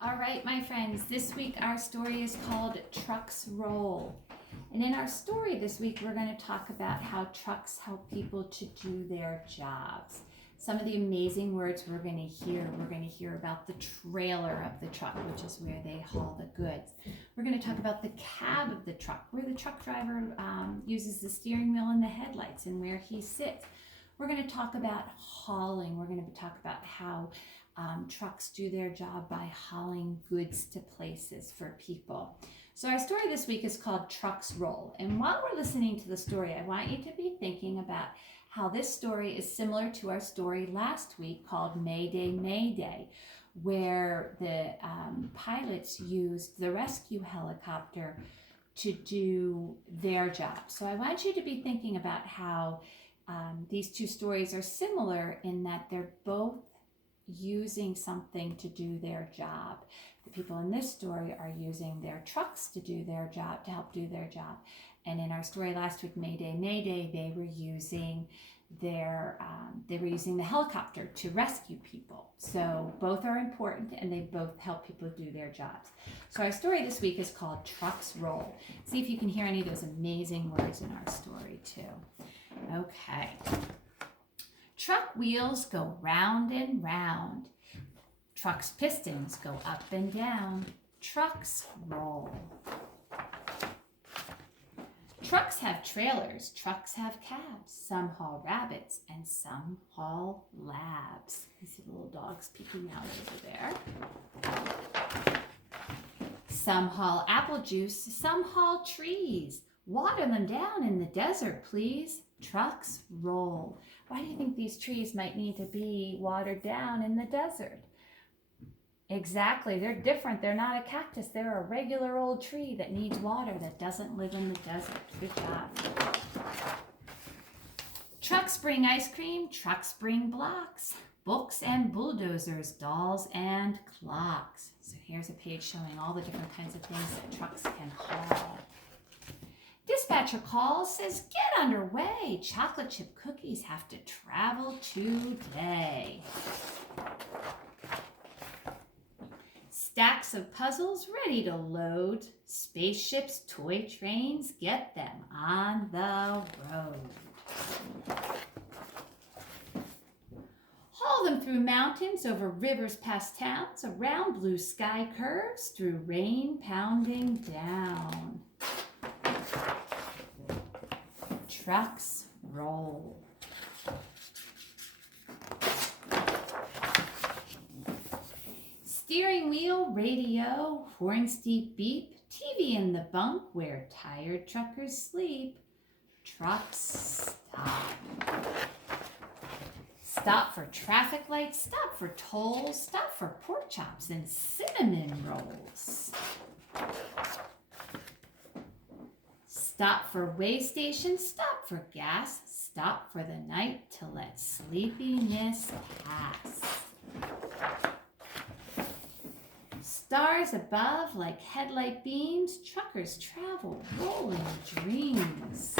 All right, my friends, this week our story is called Trucks Roll. And in our story this week, we're going to talk about how trucks help people to do their jobs. Some of the amazing words we're going to hear about the trailer of the truck, which is where they haul the goods. We're going to talk about the cab of the truck, where the truck driver uses the steering wheel and the headlights and where he sits. We're going to talk about hauling. We're going to talk about how trucks do their job by hauling goods to places for people. So our story this week is called Trucks Roll. And while we're listening to the story, I want you to be thinking about how this story is similar to our story last week called Mayday, Mayday, where the pilots used the rescue helicopter to do their job. So I want you to be thinking about how these two stories are similar in that they're both using something to do their job. The people in this story are using their trucks to do their job, to help do their job. And in our story last week, Mayday, Mayday, they were using the helicopter to rescue people. So both are important and they both help people do their jobs. So our story this week is called Trucks Roll. See if you can hear any of those amazing words in our story too. Okay. Truck wheels go round and round. Truck's pistons go up and down. Trucks roll. Trucks have trailers. Trucks have cabs. Some haul rabbits and some haul labs. You see the little dogs peeking out over there. Some haul apple juice. Some haul trees. Water them down in the desert, please. Trucks roll. Why do you think these trees might need to be watered down in the desert? Exactly, they're different. They're not a cactus. They're a regular old tree that needs water, that doesn't live in the desert. Good job. Trucks bring ice cream. Trucks bring blocks. Books and bulldozers, dolls and clocks. So here's a page showing all the different kinds of things that trucks can haul. Dispatcher calls, says, get underway. Chocolate chip cookies have to travel today. Stacks of puzzles ready to load. Spaceships, toy trains, get them on the road. Haul them through mountains, over rivers past towns, around blue sky curves, through rain pounding down. Trucks roll. Steering wheel, radio, horns deep beep, TV in the bunk where tired truckers sleep. Trucks stop. Stop for traffic lights, stop for tolls, stop for pork chops and cinnamon rolls. Stop for way stations, stop for gas, stop for the night to let sleepiness pass. Stars above like headlight beams, truckers travel rolling dreams.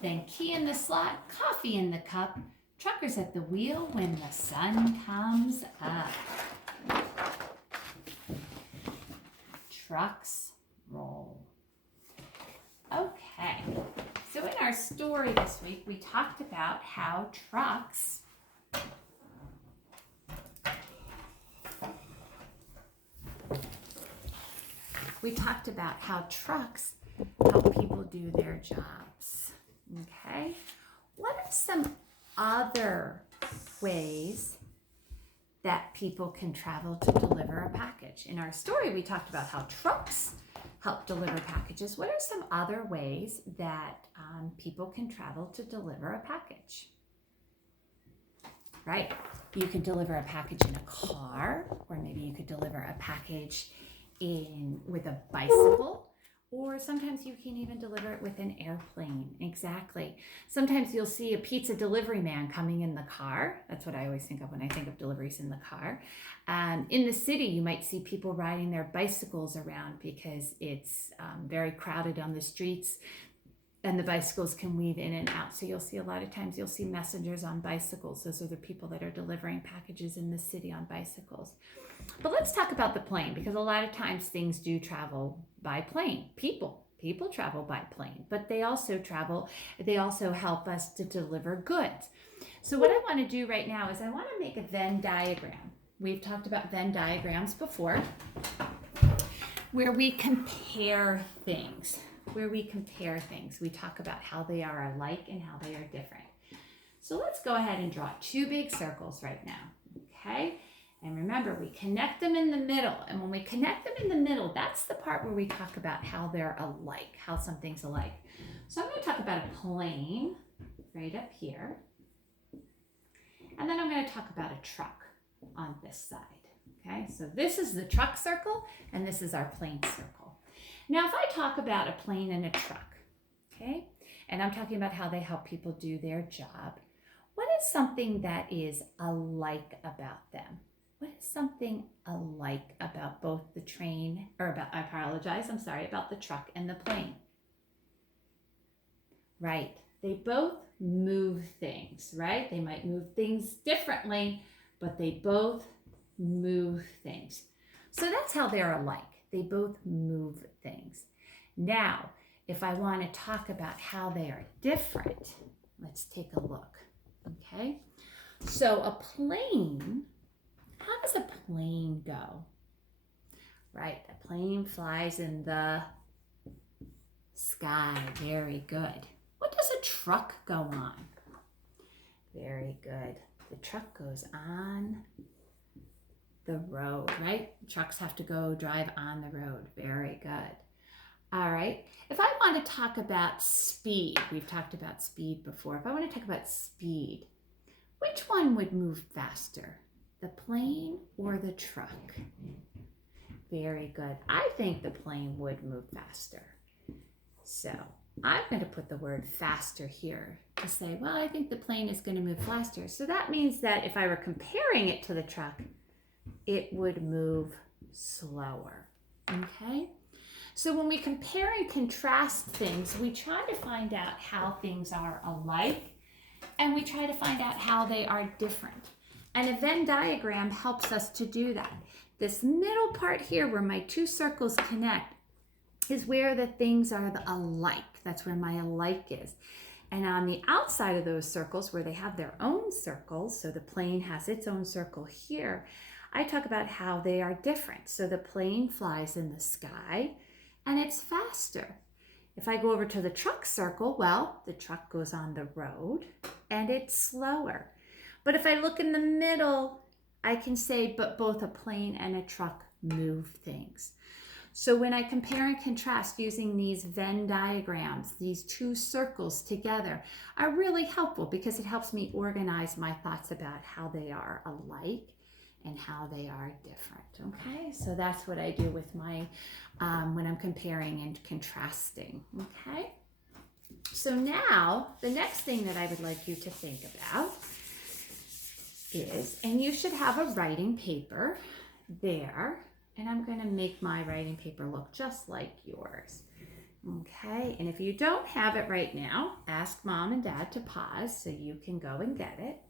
Then key in the slot, coffee in the cup, truckers at the wheel when the sun comes up. Trucks roll. Okay, so in our story this week, we talked about how trucks help people do their jobs. Okay, what are some other ways that people can travel to deliver a package? In our story, we talked about how trucks help deliver packages. What are some other ways that people can travel to deliver a package? Right, you could deliver a package in a car, or maybe you could deliver a package with a bicycle, or sometimes you can even deliver it with an airplane. Exactly. Sometimes you'll see a pizza delivery man coming in the car. That's what I always think of when I think of deliveries in the car. In the city, you might see people riding their bicycles around because it's very crowded on the streets. and the bicycles can weave in and out. So you'll see a lot of times you'll see messengers on bicycles. Those are the people that are delivering packages in the city on bicycles. But let's talk about the plane, because a lot of times things do travel by plane. People travel by plane, but they also help us to deliver goods. So what I want to do right now is I want to make a Venn diagram. We've talked about Venn diagrams before, where we compare things. We talk about how they are alike and how they are different. So let's go ahead and draw 2 big circles right now, okay? And remember, we connect them in the middle. And when we connect them in the middle, that's the part where we talk about how they're alike, how something's alike. So I'm going to talk about a plane right up here. And then I'm going to talk about a truck on this side. Okay, so this is the truck circle, and this is our plane circle. Now, if I talk about a plane and a truck, okay, and I'm talking about how they help people do their job, what is something that is alike about them? What is something alike about both the train, or about, about the truck and the plane? Right, they both move things, right? They might move things differently, but they both move things. So that's how they're alike. They both move things. Now, if I want to talk about how they are different, let's take a look, okay? So a plane, how does a plane go? Right, a plane flies in the sky. Very good. What does a truck go on? Very good. The truck goes on the road, right? Trucks have to go drive on the road. Very good. All right. If I want to talk about speed, we've talked about speed before. If I want to talk about speed, which one would move faster? The plane or the truck? Very good. I think the plane would move faster. So I'm going to put the word faster here to say, well, I think the plane is going to move faster. So that means that if I were comparing it to the truck, it would move slower. Okay? So when we compare and contrast things, we try to find out how things are alike, and we try to find out how they are different. And a Venn diagram helps us to do that. This middle part here where my 2 circles connect is where the things are alike. That's where my alike is. And on the outside of those circles, where they have their own circles, so the plane has its own circle here, I talk about how they are different. So the plane flies in the sky and it's faster. If I go over to the truck circle, well, the truck goes on the road and it's slower. But if I look in the middle, I can say, but both a plane and a truck move things. So when I compare and contrast using these Venn diagrams, these 2 circles together are really helpful because it helps me organize my thoughts about how they are alike and how they are different. Okay, so that's what I do with my, when I'm comparing and contrasting. Okay, so now the next thing that I would like you to think about is, and you should have a writing paper there, and I'm going to make my writing paper look just like yours. Okay, and if you don't have it right now, ask Mom and Dad to pause so you can go and get it.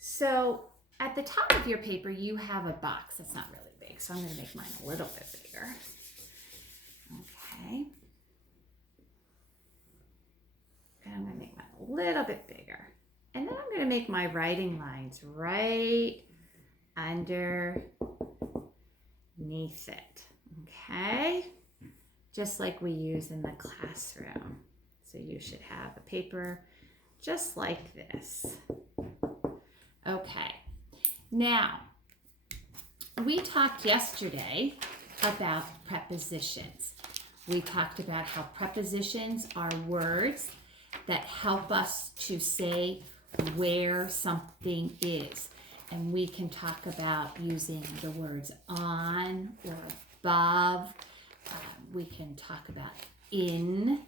So at the top of your paper, you have a box that's not really big, so I'm going to make mine a little bit bigger. Okay. And I'm going to make mine a little bit bigger. And then I'm going to make my writing lines right underneath it. Okay? Just like we use in the classroom. So you should have a paper just like this. Okay. Now, we talked yesterday about prepositions. We talked about how prepositions are words that help us to say where something is. And we can talk about using the words on or above. We can talk about in.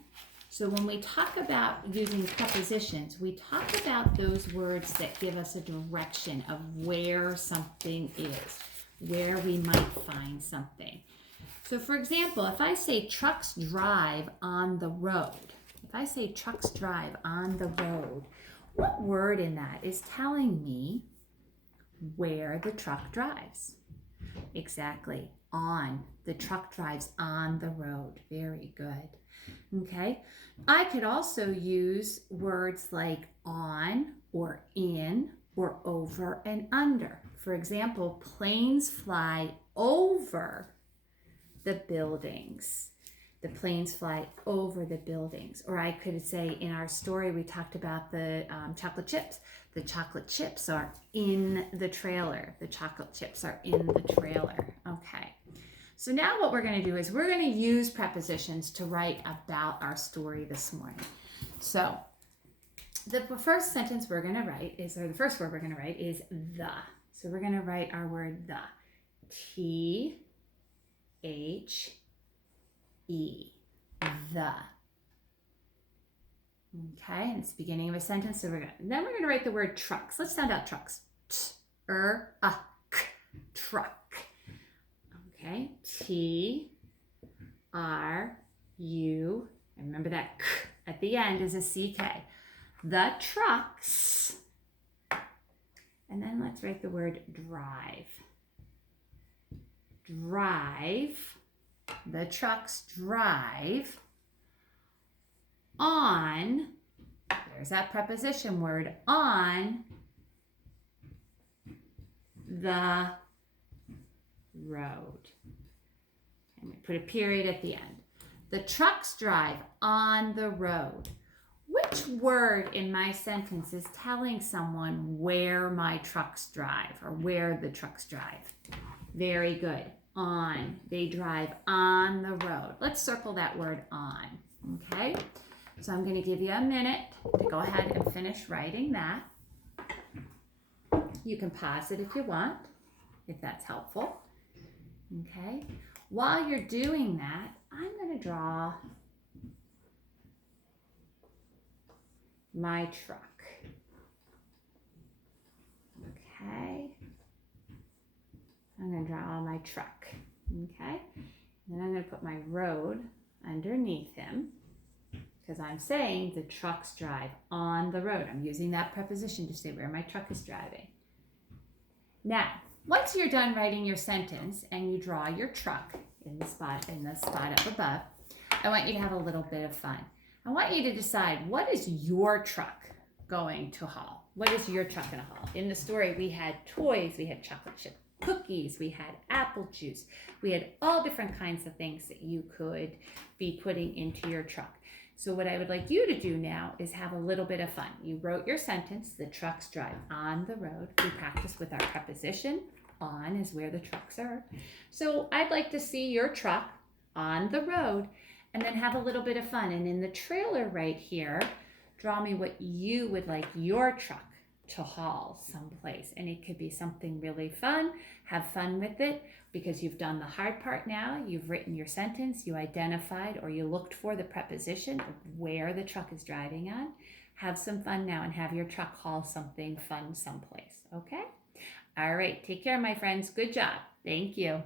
So when we talk about using prepositions, we talk about those words that give us a direction of where something is, where we might find something. So for example, if I say trucks drive on the road, if I say trucks drive on the road, what word in that is telling me where the truck drives? Exactly, on. The truck drives on the road. Very good. Okay. I could also use words like on or in or over and under. For example, planes fly over the buildings. The planes fly over the buildings. Or I could say in our story, we talked about the chocolate chips. The chocolate chips are in the trailer. The chocolate chips are in the trailer. Okay. So now what we're going to do is we're going to use prepositions to write about our story this morning. So the first sentence we're going to write is, or the first word we're going to write is the. So we're going to write our word the. T-H-E. The. Okay, and it's the beginning of a sentence. So then we're going to write the word trucks. Let's sound out trucks. T-R-U-C. Truck. Okay, T-R-U, and remember that K at the end is a C-K. The trucks. And then let's write the word drive. Drive. The trucks drive on, there's that preposition word, on the road. And we put a period at the end. The trucks drive on the road. Which word in my sentence is telling someone where my trucks drive or where the trucks drive? Very good. On. They drive on the road. Let's circle that word on. Okay? So I'm going to give you a minute to go ahead and finish writing that. You can pause it if you want, if that's helpful. Okay? While you're doing that, I'm going to draw my truck. Okay? I'm going to draw my truck. Okay? Then I'm going to put my road underneath him because I'm saying the trucks drive on the road. I'm using that preposition to say where my truck is driving. Now, once you're done writing your sentence and you draw your truck in the spot up above, I want you to have a little bit of fun. I want you to decide, what is your truck going to haul? What is your truck going to haul? In the story, we had toys, we had chocolate chip cookies, we had apple juice, we had all different kinds of things that you could be putting into your truck. So what I would like you to do now is have a little bit of fun. You wrote your sentence, the trucks drive on the road. We practiced with our preposition. On is where the trucks are. So I'd like to see your truck on the road and then have a little bit of fun. And in the trailer right here, draw me what you would like your truck to haul someplace. And it could be something really fun. Have fun with it because you've done the hard part now. You've written your sentence, you identified or you looked for the preposition of where the truck is driving on. Have some fun now and have your truck haul something fun someplace, okay? All right, take care, my friends. Good job. Thank you.